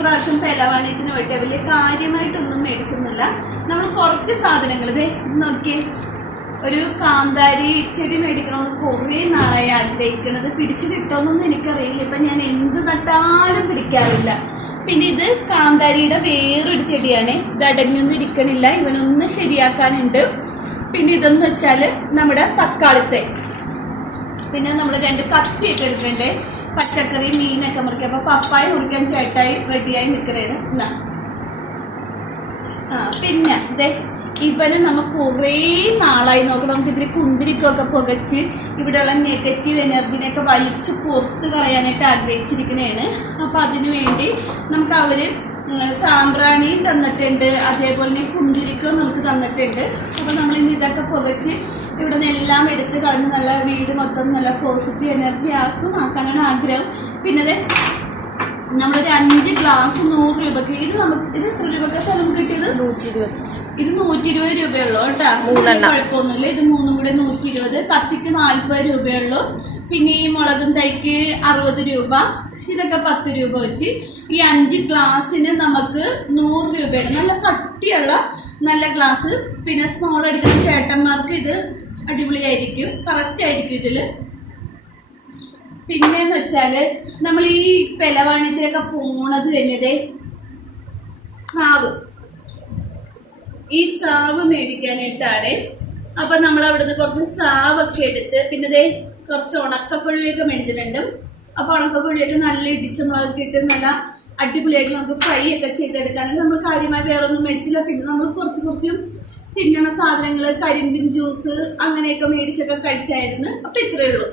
പ്രാവശ്യം പെലവാണിയത്തിന് പോയിട്ട് വലിയ കാര്യമായിട്ടൊന്നും മേടിച്ചൊന്നുമില്ല. നമ്മൾ കുറച്ച് സാധനങ്ങൾ ഇതേ നോക്കിയേ, ഒരു കാന്താരി ചെടി മേടിക്കണമെന്ന് കുറേ നാളായി ആഗ്രഹിക്കണത്. പിടിച്ചു കിട്ടുമെന്നൊന്നും എനിക്കറിയില്ല. ഇപ്പം ഞാൻ എന്ത് നട്ടാലും പിടിക്കാറില്ല. പിന്നെ ഇത് കാന്താരിയുടെ വേറൊരു ചെടിയാണ്. ഇത് അടഞ്ഞൊന്നും ഇരിക്കണില്ല, ഇവനൊന്ന് ശരിയാക്കാനുണ്ട്. പിന്നെ ഇതെന്ന് വെച്ചാൽ നമ്മുടെ തക്കാളിത്തെ. പിന്നെ നമ്മൾ 2 കത്തിയൊക്കെ എടുക്കണ്ടേ, പച്ചക്കറി മീനൊക്കെ മുറിക്കുക. അപ്പോൾ പപ്പായ മുറിക്കാൻ ചേട്ടായി റെഡിയായി നിൽക്കണേണ്. എന്നാ പിന്നെ ഇതേ ഇവന് നമുക്ക് കുറേ നാളായി നോക്കണം. നമുക്ക് ഇതിൽ കുന്തിരിക്കൊക്കെ പുകച്ച് ഇവിടെയുള്ള നെഗറ്റീവ് എനർജിനെയൊക്കെ വലിച്ചു പുറത്ത് കളയാനായിട്ട് ആഗ്രഹിച്ചിരിക്കുന്നതാണ്. അപ്പം അതിനു വേണ്ടി നമുക്ക് അവർ സാമ്പ്രാണിയും തന്നിട്ടുണ്ട്, അതേപോലെ തന്നെ കുന്തിരിക്കും നമുക്ക് തന്നിട്ടുണ്ട്. അപ്പം നമ്മളിന്ന് ഇതൊക്കെ പുകച്ച് ഇവിടെ നിന്ന് എല്ലാം എടുത്ത് കളഞ്ഞ് നല്ല വീട് മൊത്തം നല്ല പോസിറ്റീവ് എനർജി ആക്കാനാണ് ആഗ്രഹം. പിന്നെ നമ്മളൊരു 5 ഗ്ലാസ് 100 രൂപക്ക്. ഇത് എത്ര രൂപക്കാണ് നമുക്ക് കിട്ടിയത്? 120. ഇത് 120 രൂപയുള്ളൂ കേട്ടോ. കുഴപ്പമൊന്നുമില്ല. ഇത് 3 കൂടെ 120. കത്തിക്ക് 40 രൂപയുള്ളൂ. പിന്നെ ഈ മുളകും തൈക്ക് 60 രൂപ. ഇതൊക്കെ 10 രൂപ വെച്ച്. ഈ 5 ഗ്ലാസ്സിന് നമുക്ക് 100 രൂപയാണ്. നല്ല കട്ടിയുള്ള നല്ല ഗ്ലാസ്. പിന്നെ സ്മോൾ എടുക്കുന്ന ചേട്ടന്മാർക്ക് ഇത് അടിപൊളിയായിരിക്കും, കറക്റ്റ് ആയിരിക്കും ഇതിൽ. പിന്നെന്ന് വെച്ചാല് നമ്മൾ ഈ പെലവാണിയത്തിലൊക്കെ പോണത് തന്നെ സ്രാവ്, ഈ സ്രാവ് മേടിക്കാനായിട്ടാണ്. അപ്പൊ നമ്മൾ അവിടുന്ന് കുറച്ച് സ്രാവൊക്കെ എടുത്ത്, പിന്നെ കുറച്ച് ഉണക്കക്കൊഴുവൊക്കെ മേടിച്ചിട്ടുണ്ട്. അപ്പൊ ഉണക്കക്കൊഴുവൊക്കെ നല്ല ഇടിച്ച മുളകൊക്കെ ഇട്ട് നല്ല അടിപൊളിയായിട്ട് നമുക്ക് ഫ്രൈ ഒക്കെ ചെയ്തെടുക്കാനാണ്. നമ്മൾ കാര്യമായി വേറൊന്നും മേടിച്ചില്ല. പിന്നെ നമ്മൾ കുറച്ചും തിന്നണ സാധനങ്ങൾ, കരിമ്പിൻ ജ്യൂസ് അങ്ങനെയൊക്കെ മേടിച്ചൊക്കെ കഴിച്ചായിരുന്നു. അപ്പൊ ഇത്രയേ ഉള്ളൂ.